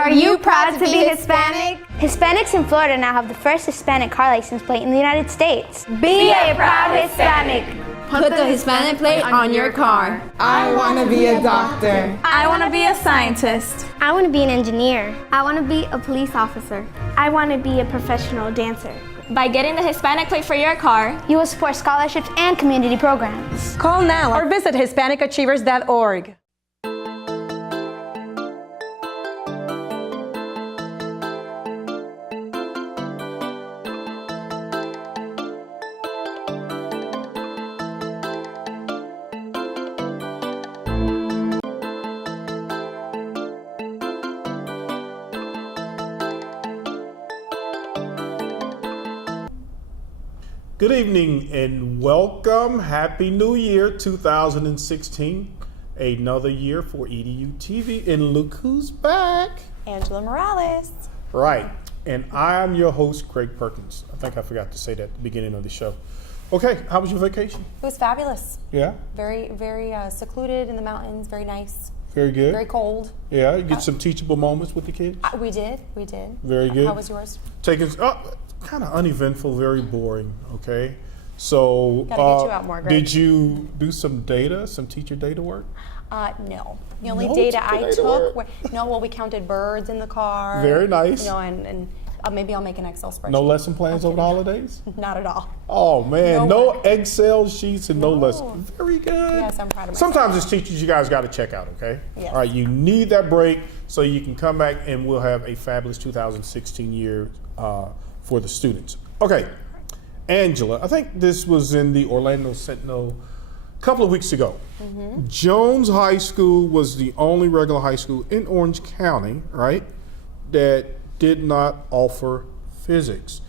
Are you proud to be Hispanic? Hispanics in Florida now have the first Hispanic car license plate in the United States. Be a proud Hispanic. Put the Hispanic plate on your car. I want to be a doctor. I want to be a scientist. I want to be an engineer. I want to be a police officer. I want to be a professional dancer. By getting the Hispanic plate for your car, you will support scholarships and community programs. Call now or visit HispanicAchievers.org. Good evening and welcome. Happy New Year 2016. Another year for EDuTV, and look who's back. Angela Morales. Right, and I'm your host, Greg Perkins. I think I forgot to say that at the beginning of the show. Okay, how was your vacation? It was fabulous. Yeah? Very secluded in the mountains, very nice. Very good. Very cold. Yeah, you get some teachable moments with the kids? We did. Very good. How was yours? Kind of uneventful, very boring, okay? So, gotta get you out more, Greg. Did you do some teacher data work? No. The only data I took, we counted birds in the car. Very nice. And maybe I'll make an Excel spreadsheet. No lesson plans over the holidays? Not at all. Oh man, no Excel sheets and no lessons. Very good. Yes, I'm proud of myself. Sometimes as teachers, you guys got to check out, okay? Yes. All right, you need that break so you can come back and we'll have a fabulous 2016 year for the students. Okay, Angela, I think this was in the Orlando Sentinel a couple of weeks ago. Mm-hmm. Jones High School was the only regular high school in Orange County, right, that did not offer physics.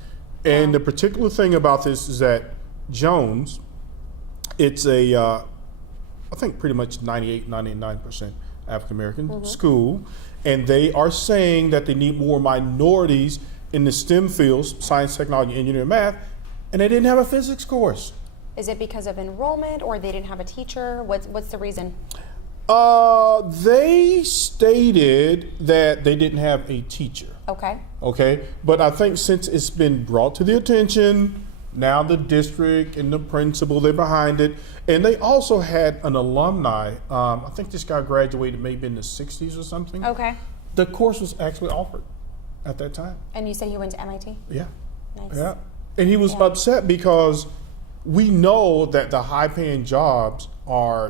And the particular thing about this is that Jones, it's a, I think pretty much 98, 99% African-American school, and they are saying that they need more minorities in the STEM fields, science, technology, engineering, math, and they didn't have a physics course. Is it because of enrollment or they didn't have a teacher? What's the reason? They stated that they didn't have a teacher. Okay, but I think since it's been brought to the attention, now the district and the principal, they're behind it. And they also had an alumni, I think this guy graduated maybe in the 60s or something. Okay. The course was actually offered at that time. And you said he went to MIT? Yeah. Nice. Yeah. And he was upset because we know that the high-paying jobs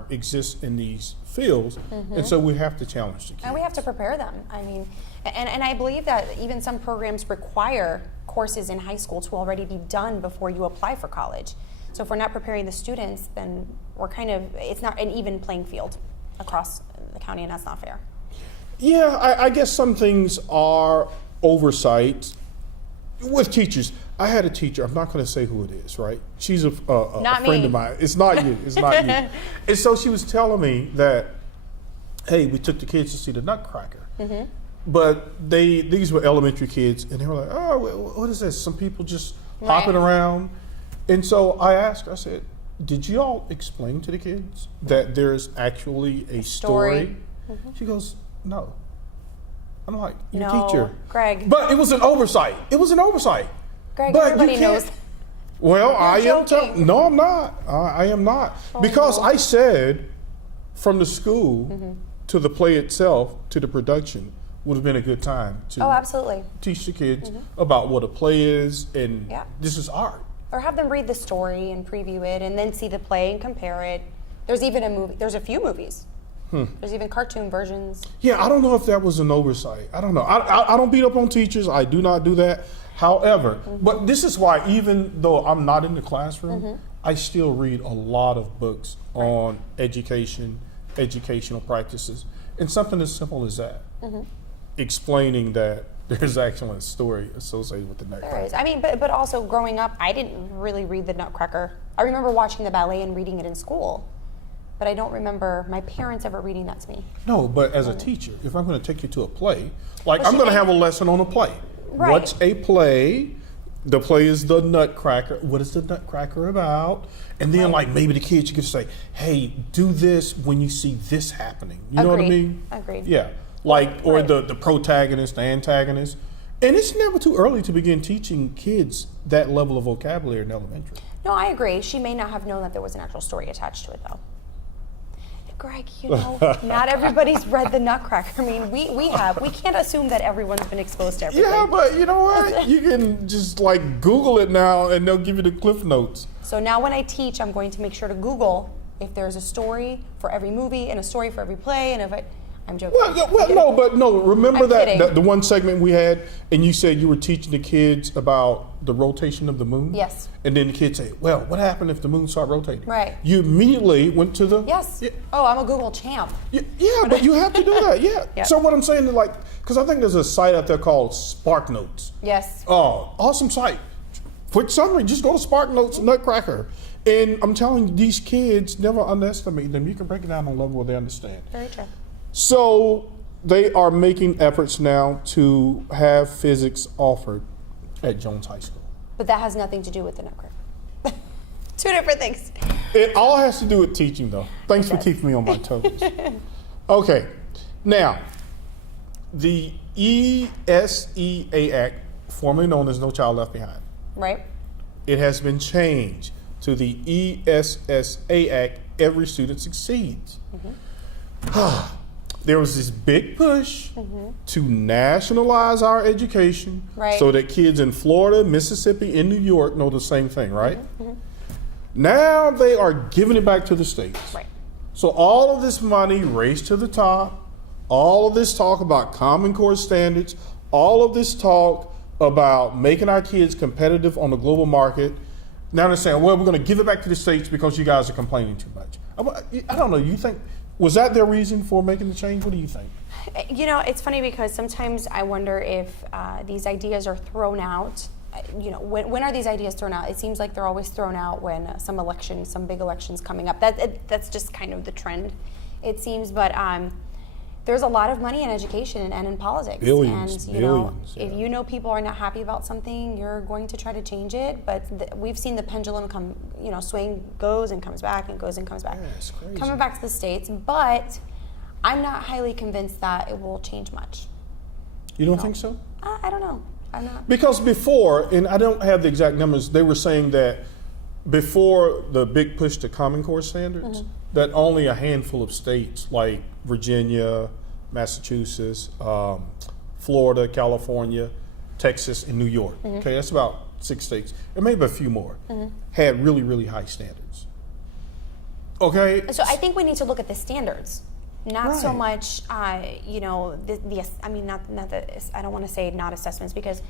exist in these fields, and so we have to challenge the kids. And we have to prepare them. I mean, and I believe that even some programs require courses in high school to already be done before you apply for college. So if we're not preparing the students, then it's not an even playing field across the county, and that's not fair. Yeah, I guess some things are oversight with teachers. I had a teacher, I'm not going to say who it is, right? She's a friend of mine. It's not you, it's not you. And so she was telling me that, hey, we took the kids to see the Nutcracker. Mm-hmm. But these were elementary kids, and they were like, oh, what is this? Some people just hopping around. And so I asked, I said, did you all explain to the kids that there's actually a story? Mm-hmm. She goes, no. I'm like, you're a teacher. Greg. But it was an oversight. Greg, but everybody knows. Well, I am. No, I'm not. I am not. Because I said from the school to the play itself to the production would have been a good time to absolutely teach the kids about what a play is, and this is art. Or have them read the story and preview it and then see the play and compare it. There's even a movie. There's a few movies. There's even cartoon versions. Yeah, I don't know if that was an oversight. I don't know. I don't beat up on teachers. I do not do that. However, but this is why even though I'm not in the classroom, I still read a lot of books on education, educational practices, and something as simple as that. Explaining that there's actually a story associated with the Nutcracker. There is. I mean, but also growing up, I didn't really read the Nutcracker. I remember watching the ballet and reading it in school, but I don't remember my parents ever reading that to me. No, but as a teacher, if I'm going to take you to a play, like I'm going to have a lesson on a play. Right. What's a play? The play is the Nutcracker. What is the Nutcracker about? And then, like, maybe the kids, you could say, hey, do this when you see this happening. You know what I mean? Agreed. Yeah. or the protagonist, the antagonist. And it's never too early to begin teaching kids that level of vocabulary in elementary. No, I agree. She may not have known that there was an actual story attached to it, though. Greg, not everybody's read the Nutcracker. I mean, we have. We can't assume that everyone's been exposed to everything. Yeah, but you know what? You can just Google it now and they'll give you the cliff notes. So now when I teach, I'm going to make sure to Google if there's a story for every movie and a story for every play, and if I'm joking. No. Remember I'm that kidding. the one segment we had, and you said you were teaching the kids about the rotation of the moon? Yes. And then the kids say, well, what happened if the moon started rotating? Right. You immediately went to the... Yes. Yeah, Oh, I'm a Google champ. but you have to do that, yeah. Yep. So what I'm saying is because I think there's a site out there called SparkNotes. Yes. Oh, awesome site. Quick summary, just go to SparkNotes, Nutcracker. And I'm telling you, these kids, never underestimate them. You can break it down on a level where they understand. Very true. So they are making efforts now to have physics offered at Jones High School. But that has nothing to do with the Nutcracker. Two different things. It all has to do with teaching, though. Thanks for keeping me on my toes. Okay, now, the ESEA Act, formerly known as No Child Left Behind, Right. it has been changed to the ESSA Act, Every Student Succeeds. There was this big push to nationalize our education so that kids in Florida, Mississippi, and New York know the same thing, right? Now they are giving it back to the states. Right. So all of this money raced to the top, all of this talk about Common Core standards, all of this talk about making our kids competitive on the global market. Now they're saying, well, we're going to give it back to the states because you guys are complaining too much. I don't know. You think, was that their reason for making the change? What do you think? It's funny because sometimes I wonder if these ideas are thrown out. When are these ideas thrown out? It seems like they're always thrown out when some big election's coming up. That's just kind of the trend, it seems. But there's a lot of money in education and in politics. Billions. If you know people are not happy about something, you're going to try to change it. But we've seen the pendulum swing, goes and comes back and goes and comes back. Yeah, it's crazy. Coming back to the States, but I'm not highly convinced that it will change much. You don't think so? I don't know. I'm not. Because before, and I don't have the exact numbers, they were saying that before the big push to Common Core standards, that only a handful of states like Virginia, Massachusetts, Florida, California, Texas, and New York, okay, that's about 6 states, and maybe a few more, had really, really high standards. Okay? So I think we need to look at the standards. Not so much, I don't want to say not assessments, because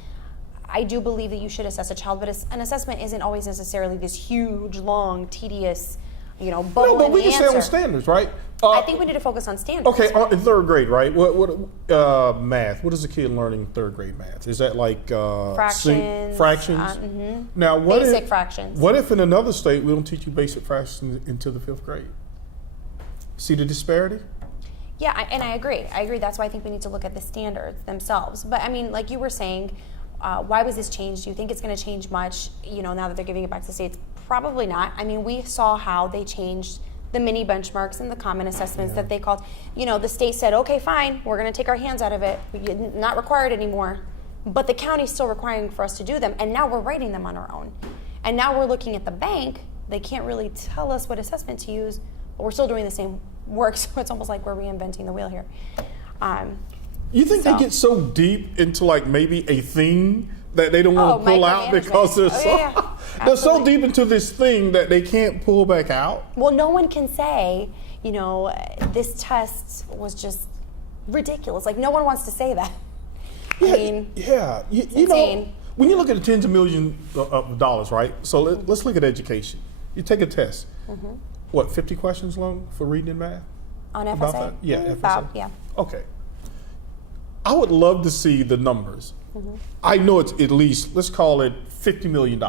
I do believe that you should assess a child, but an assessment isn't always necessarily this huge, long, tedious, No, but we can stay on standards, right? I think we need to focus on standards. Okay, in 3rd grade, right? What math? What is a kid learning in 3rd grade math? Is that like fractions? Fractions. Now, basic fractions. What if in another state we don't teach you basic fractions until the 5th grade? See the disparity? Yeah, and I agree. That's why I think we need to look at the standards themselves. But I mean, like you were saying, why was this changed? Do you think it's going to change much? Now that they're giving it back to the states, probably not. I mean, we saw how they changed the mini benchmarks and the common assessments that they called. The state said, okay, fine, we're going to take our hands out of it. We're not required anymore. But the county's still requiring for us to do them, and now we're writing them on our own. And now we're looking at the bank. They can't really tell us what assessment to use, but we're still doing the same work, so it's almost like we're reinventing the wheel here. You think they get so deep into maybe a thing that they don't want to pull out because they're so deep into this thing that they can't pull back out? Well, no one can say, this test was just ridiculous. Like, no one wants to say that. You know, when you look at the tens of millions of dollars, right? So let's look at education. You take a test. 50 questions long for reading and math? On FSA? About that? Yeah, FSA. About, yeah. Okay. I would love to see the numbers. I know it's at least, let's call it $50 million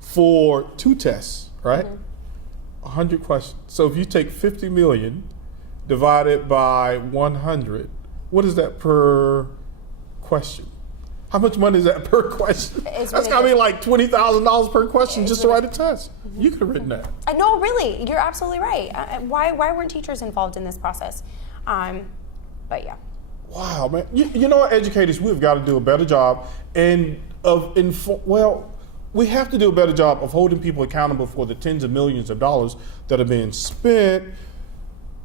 for 2 tests, right? 100 questions. So if you take 50 million divided by 100, what is that per question? How much money is that per question? That's got to be like $20,000 per question just to write a test. You could have written that. No, really, you're absolutely right. Why weren't teachers involved in this process? But yeah. Wow, man. You know what, educators, we've got to do a better job we have to do a better job of holding people accountable for the tens of millions of dollars that are being spent,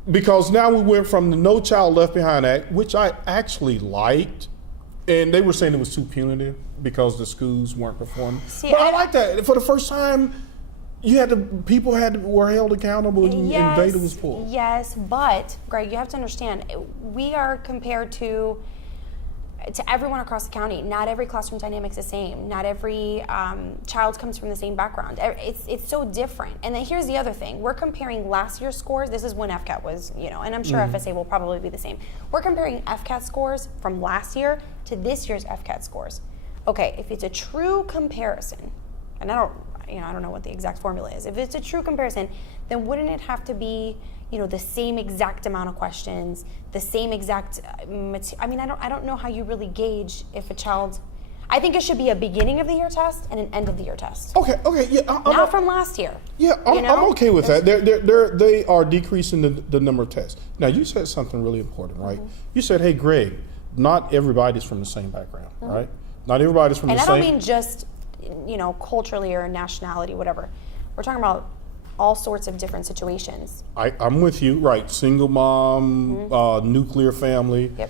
because now we went from the No Child Left Behind Act, which I actually liked, and they were saying it was too punitive because the schools weren't performing. But I like that. For the first time, people were held accountable and data was pulled. Yes, but Greg, you have to understand, we are compared to everyone across the county. Not every classroom dynamic's the same. Not every child comes from the same background. It's so different. And then here's the other thing. We're comparing last year's scores. This is when FCAT was, and I'm sure FSA will probably be the same. We're comparing FCAT scores from last year to this year's FCAT scores. Okay, if it's a true comparison, and I don't know what the exact formula is. If it's a true comparison, then wouldn't it have to be, the same exact amount of questions, the same exact I don't know how you really gauge if a child. I think it should be a beginning of the year test and an end of the year test. Okay, yeah. Not from last year. Yeah, I'm okay with that. They are decreasing the number of tests. Now, you said something really important, right? You said, hey, Greg, not everybody's from the same background, right? Not everybody's from the same. And I don't mean just, culturally or nationality, whatever. We're talking about all sorts of different situations. I'm with you, right? Single mom, nuclear family. Yep.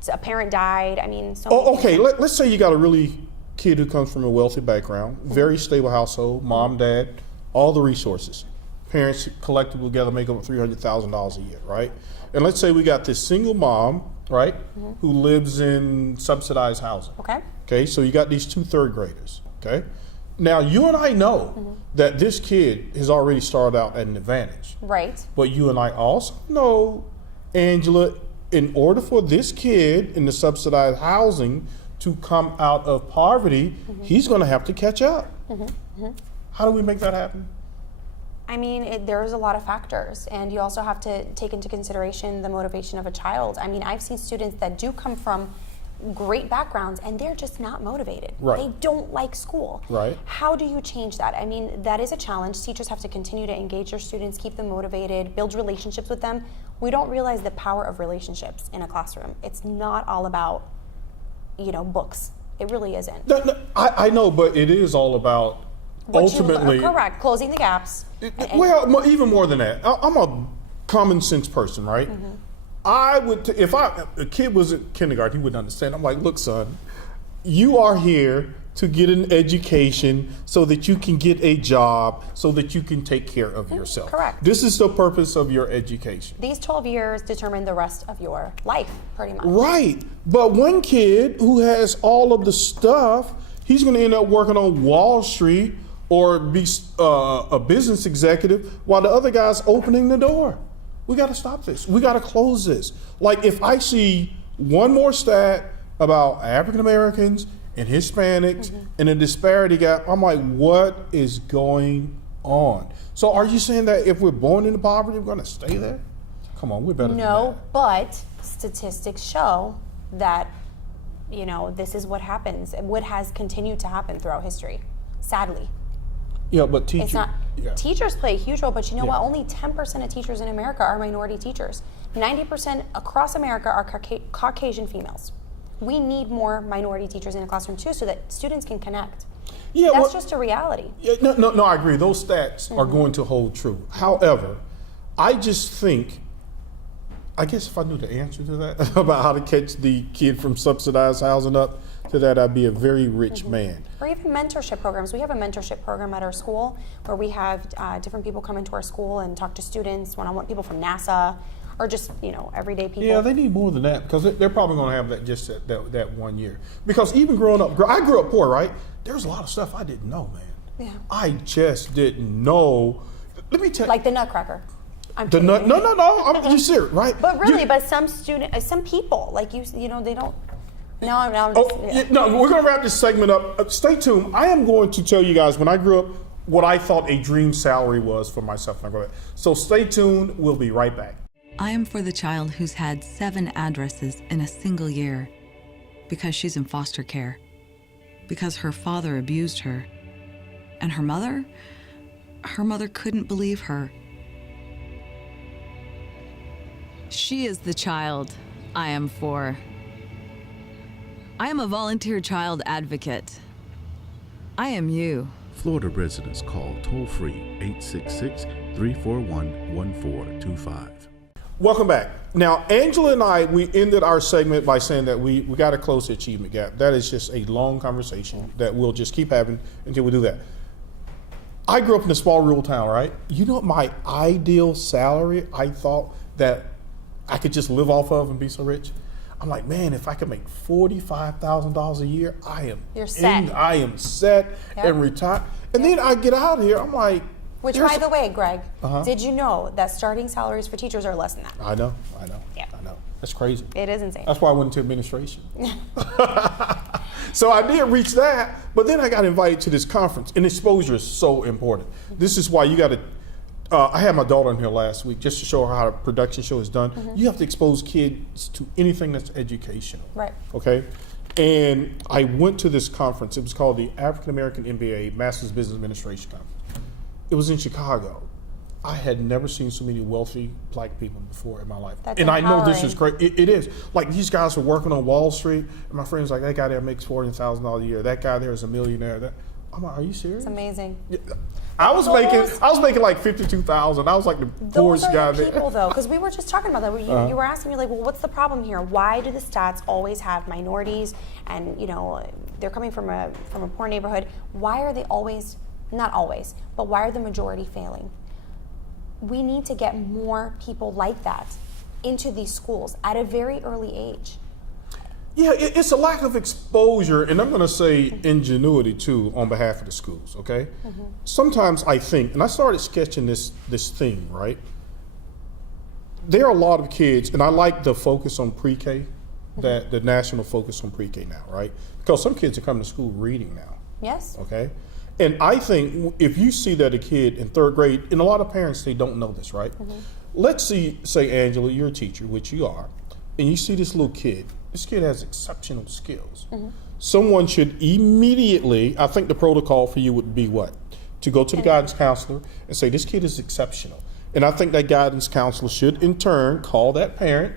So a parent died. Okay. Let's say you got a really kid who comes from a wealthy background, very stable household, mom, dad, all the resources. Parents collectively together make over $300,000 a year, right? And let's say we got this single mom, right, who lives in subsidized housing. Okay. So you got these 2 third graders. Okay. Now, you and I know that this kid has already started out at an advantage. Right. But you and I also know, Angela, in order for this kid in the subsidized housing to come out of poverty, he's going to have to catch up. How do we make that happen? There's a lot of factors, and you also have to take into consideration the motivation of a child. I've seen students that do come from great backgrounds and they're just not motivated. Right. They don't like school. Right. How do you change that? That is a challenge. Teachers have to continue to engage their students, keep them motivated, build relationships with them. We don't realize the power of relationships in a classroom. It's not all about, books. It really isn't. No, I know, but it is all about ultimately. Correct. Closing the gaps. Even more than that. I'm a common sense person, right? I would, if a kid was in kindergarten, he wouldn't understand. I'm like, look, son, you are here to get an education so that you can get a job, so that you can take care of yourself. Correct. This is the purpose of your education. These 12 years determine the rest of your life, pretty much. Right. But one kid who has all of the stuff, he's going to end up working on Wall Street or be a business executive while the other guy's opening the door. We got to stop this. We got to close this. Like, if I see one more stat about African Americans and Hispanics and a disparity gap, I'm like, what is going on? So are you saying that if we're born into poverty, we're going to stay there? Come on, we're better than that. No, but statistics show that, this is what happens, what has continued to happen throughout history, sadly. Yeah, but teachers play a huge role, but you know what? Only 10% of teachers in America are minority teachers. 90% across America are Caucasian females. We need more minority teachers in the classroom too, so that students can connect. Yeah, that's just a reality. Yeah, no, I agree. Those stats are going to hold true. However, I just think, I guess if I knew the answer to that about how to catch the kid from subsidized housing up to that, I'd be a very rich man. Or even mentorship programs. We have a mentorship program at our school where we have different people come into our school and talk to students, one-on-one, people from NASA, or just, everyday people. Yeah, they need more than that, because they're probably going to have that just that 1 year. Because even growing up, I grew up poor, right? There's a lot of stuff I didn't know, man. Yeah. I just didn't know. Let me tell you. Like the Nutcracker. No, I'm serious, right? But really, but some people, like they don't. No, we're going to wrap this segment up. Stay tuned. I am going to tell you guys, when I grew up, what I thought a dream salary was for myself when I grew up. So stay tuned. We'll be right back. I am for the child who's had 7 addresses in a single year because she's in foster care, because her father abused her, and her mother couldn't believe her. She is the child I am for. I am a volunteer child advocate. I am you. Florida residents call toll-free 866-341-1425. Welcome back. Now, Angela and I, we ended our segment by saying that we got to close the achievement gap. That is just a long conversation that we'll just keep having until we do that. I grew up in a small rural town, right? You know what my ideal salary, I thought that I could just live off of and be so rich? I'm like, man, if I could make $45,000 a year, You're set. I am set and retired. And then I get out of here, I'm like, which, by the way, Greg, did you know that starting salaries for teachers are less than that? I know. Yeah. I know. That's crazy. It is insane. That's why I went into administration. So I did reach that, but then I got invited to this conference, and exposure is so important. This is why you got to, I had my daughter in here last week just to show her how a production show is done. You have to expose kids to anything that's educational. Right. Okay? And I went to this conference. It was called the African American MBA Master's Business Administration Conference. It was in Chicago. I had never seen so many wealthy black people before in my life. That's and empowering. I know this is great. It is. Like, these guys are working on Wall Street, and my friend's like, that guy there makes $40,000 a year. That guy there is a millionaire. I'm like, are you serious? It's amazing. Yeah. I was making like $52,000. I was like the poorest guy Those are the there. people, though, because we were just talking about that. You were asking me, like, well, what's the problem here? Why do the stats always have minorities, and they're coming from a poor neighborhood? Why are they always, not always, but why are the majority failing? We need to get more people like that into these schools at a very early age. Yeah, it's a lack of exposure, and I'm going to say ingenuity too on behalf of the schools. Okay, sometimes I think, and I started sketching this theme, right? There are a lot of kids, and I like the focus on pre-K, that the national focus on pre-K now, right? Because some kids are coming to school reading now. Yes. Okay. And I think if you see that a kid in third grade, and a lot of parents, they don't know this, right? Let's say, Angela, you're a teacher, which you are, and you see this little kid. This kid has exceptional skills. Someone should immediately, I think the protocol for you would be what? To go to the guidance counselor and say, this kid is exceptional. And I think that guidance counselor should, in turn, call that parent,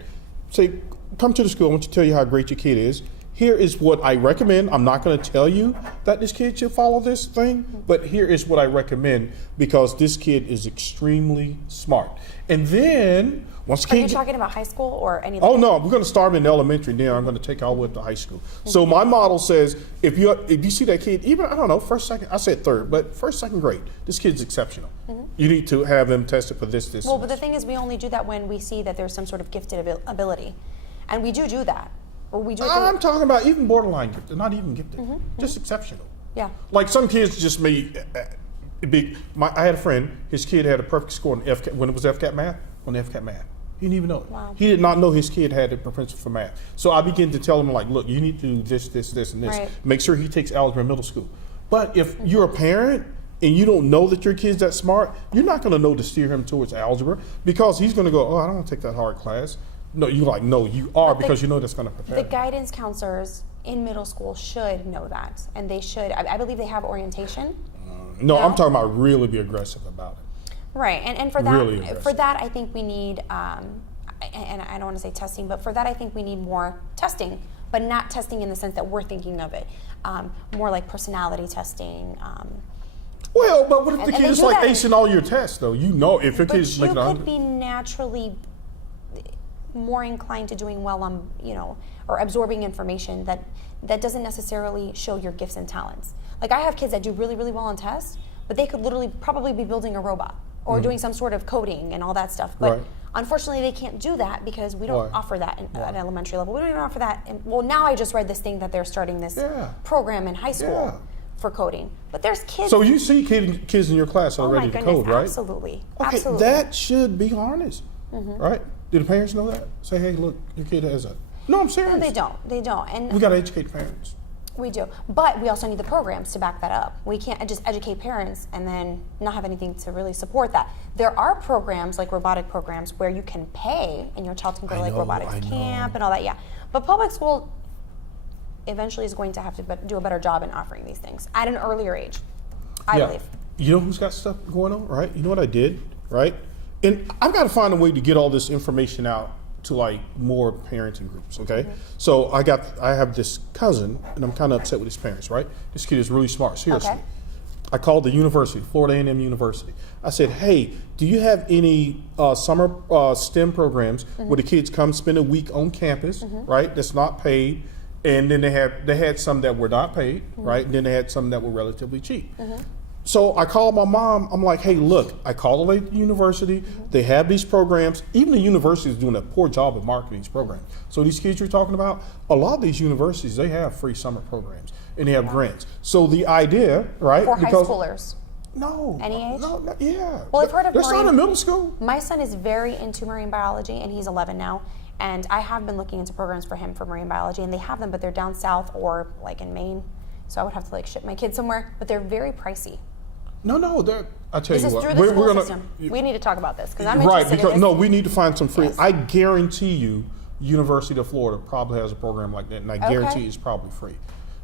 say, come to the school, I want to tell you how great your kid is. Here is what I recommend. I'm not going to tell you that this kid should follow this thing, but here is what I recommend because this kid is extremely smart. And then once Are you talking about high school or any? Oh no, we're going to start in elementary, and then I'm going to take all the way up to high school. So my model says if you see that kid, even I don't know, first, second, I said third, but first, second grade, this kid's exceptional. You need to have them tested for this. Well, and but this. the thing is, we only do that when we see that there's some sort of gifted ability, and we do that. Or we do it I'm talking about even borderline gifted, not even gifted, just exceptional. Yeah. Like some kids just made big. I had a friend. His kid had a perfect score on FCAT when it was FCAT math. On FCAT math, he didn't even know it. Wow. He did not know his kid had a propensity for math. So I began to tell him like, look, you need to do this, and this. Right. Make sure he takes algebra in middle school. But if you're a parent and you don't know that your kid's that smart, you're not going to know to steer him towards algebra because he's going to go, oh, I don't want to take that hard class. No, you are because you know that's going to prepare. The guidance counselors in middle school should know that, and they should. I believe they have orientation. No, I'm talking about really be aggressive about it. Right, and for that, Really aggressive. I think we need, and I don't want to say testing, but for that, I think we need more testing, but not testing in the sense that we're thinking of it. More like personality testing. Well, but what if the And kid is they do like that. acing all your tests, though? You know, if your But kid's you making could be naturally more inclined to doing well on, or absorbing information that doesn't necessarily show your gifts and talents. Like I have kids that do really, really well on tests, but they could literally probably be building a robot or doing some sort of coding and all that stuff. But Right. unfortunately, they can't do that because we don't Right. offer that at elementary level. We don't even offer that. Well, now I just read this thing that they're starting this program in high school for coding. But there's kids. So you see kids in your class that are oh ready my to goodness, code, right? absolutely. Okay, Absolutely. that should be harnessed, right? Do the parents know that? Say, hey, look, your kid has a. No, I'm serious. No, they don't. They don't. And We got to educate parents. we do. But we also need the programs to back that up. We can't just educate parents and then not have anything to really support that. There are programs like robotic programs where you can pay and your child can go to like robotics camp and all that, yeah. But public school eventually is going to have to do a better job in offering these things at an earlier age, I believe. You know who's got stuff going on, right? You know what I did, right? And I've got to find a way to get all this information out to like more parenting groups, okay? So I have this cousin, and I'm kind of upset with his parents, right? This kid is really smart, seriously. Okay. I called the university, Florida A&M University. I said, hey, do you have any summer STEM programs where the kids come spend a week on campus, right? That's not paid. And then they had some that were not paid, right? And then they had some that were relatively cheap. So I called my mom. I'm like, hey, look, I called the university. They have these programs. Even the university is doing a poor job of marketing these programs. So these kids you're talking about, a lot of these universities, they have free summer programs and they have grants. So the idea, right? For high schoolers. No. Any age? No, yeah. Well, I've heard of They're starting marine- in middle school. My son is very into marine biology, and he's 11 now. And I have been looking into programs for him for marine biology, and they have them, but they're down south or like in Maine. So I would have to like ship my kid somewhere, but they're very pricey. No, I tell This you is what. through the school system. We need to talk about this because I'm right, interested because in this. we need to find some free. Yes. I guarantee you, University of Florida probably has a program like that, and I guarantee it's probably free.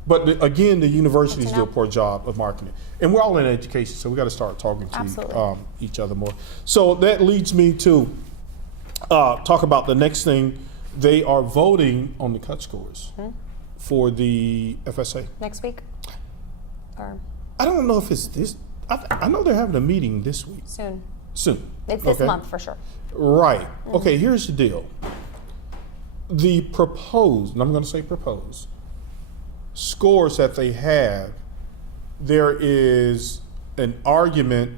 But again, the universities do a poor job of marketing, and we're all in education, so we got to start talking to each other more. So that leads me to talk about the next thing. They are voting on the cut scores for the FSA next week, or I don't know if it's this. I know they're having a meeting this week. soon. It's this month for sure. Right. Okay, here's the deal. The proposed, and I'm going to say proposed, scores that they have, there is an argument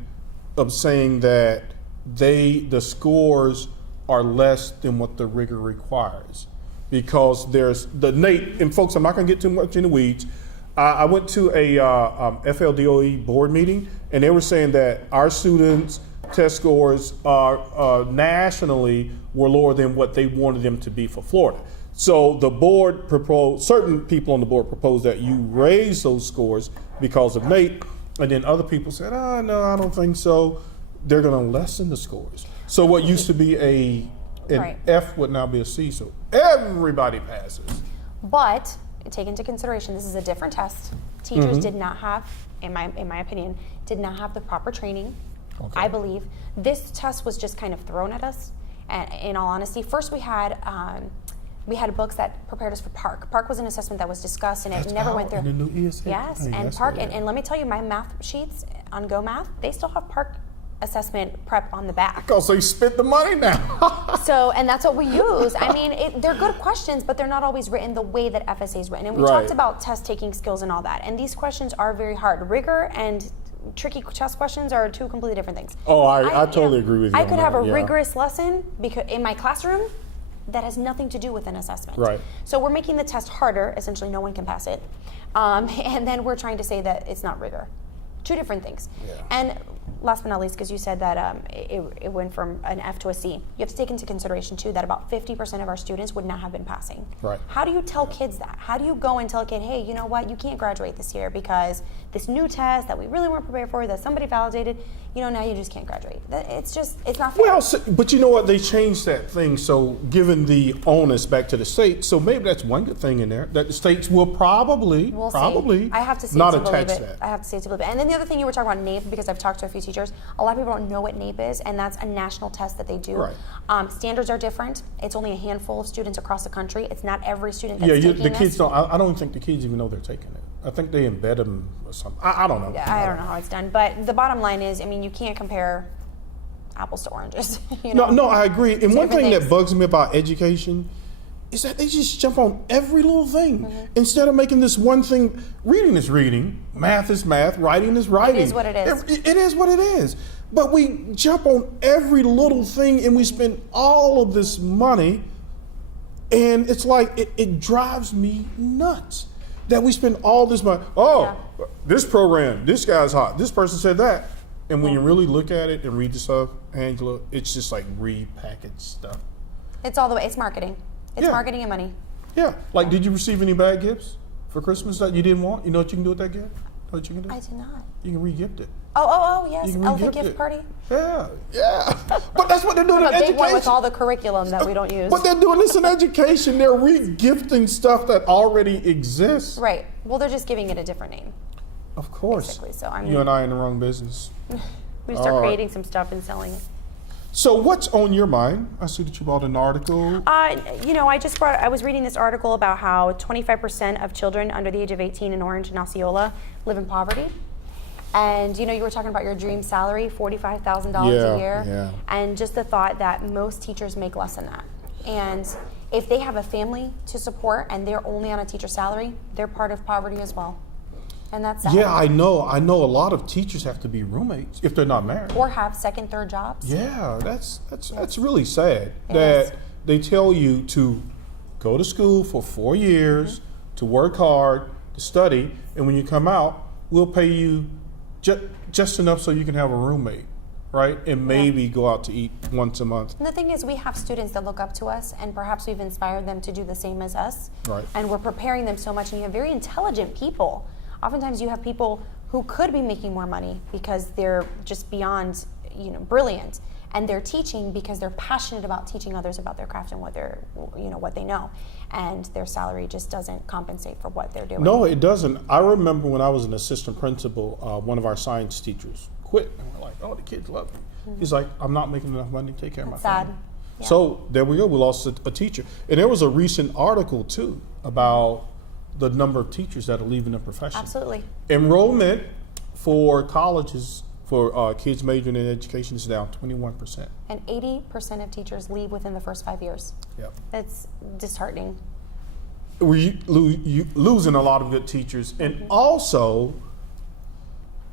of saying that the scores are less than what the rigor requires. Because there's the NAPE, and folks, I'm not going to get too much in the weeds. I went to a FLDOE board meeting, and they were saying that our students' test scores are nationally were lower than what they wanted them to be for Florida. So the board proposed, certain people on the board proposed that you raise those scores because of NAPE, and then other people said, oh, no, I don't think so. They're going to lessen the scores. So what used to be an F would now be a C, so everybody passes. But take into consideration, this is a different test. Teachers did not have, in my opinion, did not have the proper training. Okay. I believe this test was just kind of thrown at us. And in all honesty, first we had books that prepared us for PARC. PARC was an assessment that was discussed, and it never went through. The new ESA. Yes, and PARC, and let me tell you, my math sheets on Go Math, they still have PARC assessment prep on the back. So you spent the money now. So, and that's what we use. I mean, they're good questions, but they're not always written the way that FSA is written. And we talked about test taking skills and all that. And these questions are very hard. Rigor and tricky test questions are two completely different things. Oh, I totally agree with you. I could have a rigorous lesson because in my classroom that has nothing to do with an assessment. Right. So we're making the test harder. Essentially, no one can pass it. And then we're trying to say that it's not rigor. Two different things. Yeah. And last but not least, because you said that it went from an F to a C, you have to take into consideration too that about 50% of our students would not have been passing. Right. How do you tell kids that? How do you go and tell a kid, hey, you know what, you can't graduate this year because this new test that we really weren't prepared for, that somebody validated, now you just can't graduate. It's not fair. Well, but you know what? They changed that thing. So giving the onus back to the states, so maybe that's one good thing in there, that the states will probably see. I have to see not to attach believe it. that. I have to see to believe it. And then the other thing you were talking about NAPE, because I've talked to a few teachers, a lot of people don't know what NAPE is, and that's a national test that they do. Right. Standards are different. It's only a handful of students across the country. It's not every student that's taking the kids this. don't. I don't think the kids even know they're taking it. I think they embed them or something. I don't know. Yeah, I don't know how it's done, but the bottom line is, I mean, you can't compare apples to oranges. No, I agree. And one thing things. that bugs me about education is that they just jump on every little thing instead of making this one thing. Reading is reading, math is math, writing is writing. It is what it is. It is what it is. But we jump on every little thing and we spend all of this money, and it's like it drives me nuts that we spend all this money. This program, this guy's hot, this person said that. And when you really look at it and read the stuff, Angela, it's just like repackaged stuff. It's all the way. It's marketing. It's marketing and money. Yeah. Like, did you receive any bad gifts for Christmas that you didn't want? You know what you can do with that gift? Know what you can do? I did not. You can re-gift it. Oh, yes. You can Elephant re-gift gift it. party. Yeah. But that's what they're doing in A big education. one with all the curriculum that we don't use. But they're doing this in education. They're re-gifting stuff that already exists. Right. Well, they're just giving it a different name. Of course. Basically. So I mean, you and I in the wrong business. we start creating some stuff and selling it. So what's on your mind? I see that you brought an article. I was reading this article about how 25% of children under the age of 18 in Orange and Osceola live in poverty. And you were talking about your dream salary, $45,000 a year. Yeah. And just the thought that most teachers make less than that. And if they have a family to support and they're only on a teacher salary, they're part of poverty as well. And that's sad. Yeah, I know a lot of teachers have to be roommates if they're not married. Or have second, third jobs. Yeah, that's really sad It that is. they tell you to go to school for 4 years, to work hard, to study, and when you come out, we'll pay you just enough so you can have a roommate, right? And maybe go out to eat once a month. And the thing is, we have students that look up to us, and perhaps we've inspired them to do the same as us. Right. And we're preparing them so much, and you have very intelligent people. Oftentimes you have people who could be making more money because they're just beyond, brilliant. And they're teaching because they're passionate about teaching others about their craft and what they know. And their salary just doesn't compensate for what they're doing. No, it doesn't. I remember when I was an assistant principal, one of our science teachers quit. And we're like, oh, the kids love me. He's like, I'm not making enough money to take care of my Sad. family. Yeah. So there we go. We lost a teacher. And there was a recent article, too, about the number of teachers that are leaving the profession. Absolutely. Enrollment for colleges for kids majoring in education is down 21%. And 80% of teachers leave within the first 5 years. Yep. It's disheartening. We're losing a lot of good teachers. And also,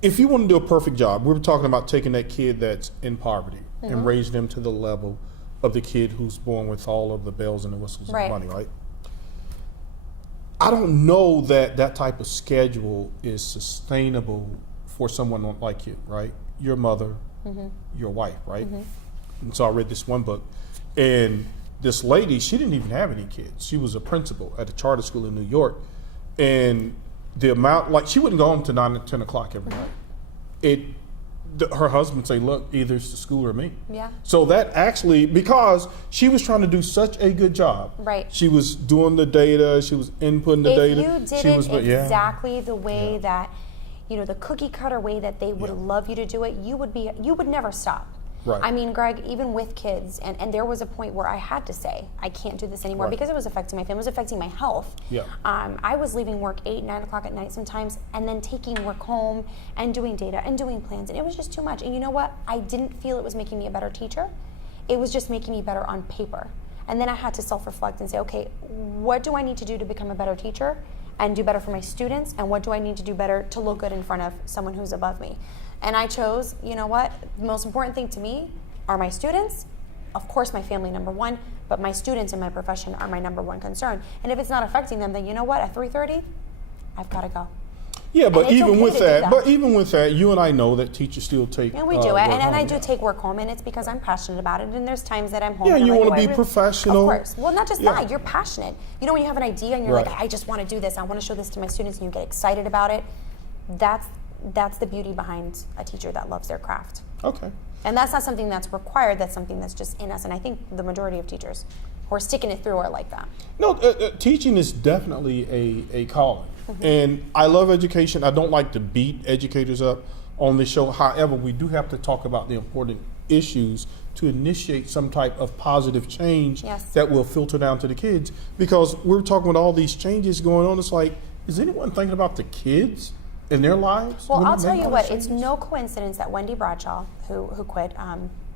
if you want to do a perfect job, we were talking about taking that kid that's in poverty and raising them to the level of the kid who's born with all of the bells and the whistles and the money, right? I don't know that type of schedule is sustainable for someone like you, right? Your mother, your wife, right? And so I read this one book, and this lady, she didn't even have any kids. She was a principal at a charter school in New York, and the amount, she wouldn't go home to 9 or 10 o'clock every night. Her husband would say, look, either it's the school or me. Yeah. So that actually, because she was trying to do such a good job. Right. She was doing the data, she was inputting the data. If you did it exactly the way that, the cookie cutter way that they would love you to do it, you would never stop. Right. I mean, Greg, even with kids, and there was a point where I had to say, I can't do this anymore because it was affecting my family, it was affecting my health. Yeah. I was leaving work 8, 9 o'clock at night sometimes, and then taking work home and doing data and doing plans, and it was just too much. And you know what? I didn't feel it was making me a better teacher. It was just making me better on paper. And then I had to self-reflect and say, okay, what do I need to do to become a better teacher and do better for my students? And what do I need to do better to look good in front of someone who's above me? And I chose, you know what, the most important thing to me are my students, of course my family number one, but my students in my profession are my number one concern. And if it's not affecting them, then you know what, at 3:30, I've got to go. Yeah, but even even okay with that, you and I know that teachers still take. And we do it, work and home, I do take work home, and it's because I'm passionate about it. And there's times that I'm home. Yeah, and you I'm like, want to oh, be professional. Of course. Well, not just Yeah. that. You're passionate. You know, when you have an idea and you're Right. like, I just want to do this. I want to show this to my students, and you get excited about it. That's the beauty behind a teacher that loves their craft. Okay. And that's not something that's required. That's something that's just in us. And I think the majority of teachers who are sticking it through are like that. No, teaching is definitely a calling. And I love education. I don't like to beat educators up on this show. However, we do have to talk about the important issues to initiate some type of positive change that will filter down to the kids. Because we're talking about all these changes going on. It's like, is anyone thinking about the kids in their lives? Well, I'll tell you what, it's no coincidence that Wendy Bradshaw, who quit,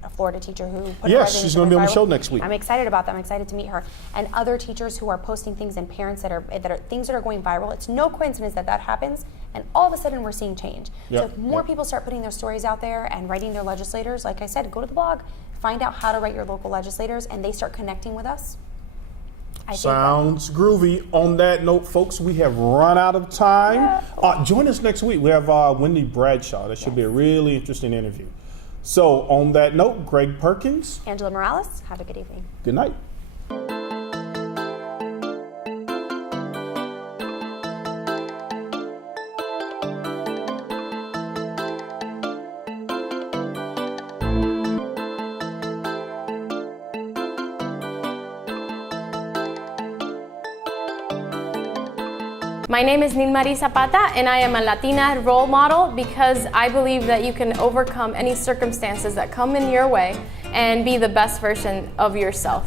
a Florida teacher who put her she's going to be on the show next week. I'm excited about that. I'm excited to meet her. And other teachers who are posting things and parents that are things that are going viral. It's no coincidence that happens, and all of a sudden we're seeing change. So if more people start putting their stories out there and writing their legislators, like I said, go to the blog, find out how to write your local legislators, and they start connecting with us. Sounds groovy. On that note, folks, we have run out of time. Join us next week. We have Wendy Bradshaw. That should be a really interesting interview. So on that note, Greg Perkins. Angela Morales, have a good evening. Good night. My name is Nilmari Zapata, and I am a Latina role model because I believe that you can overcome any circumstances that come in your way and be the best version of yourself.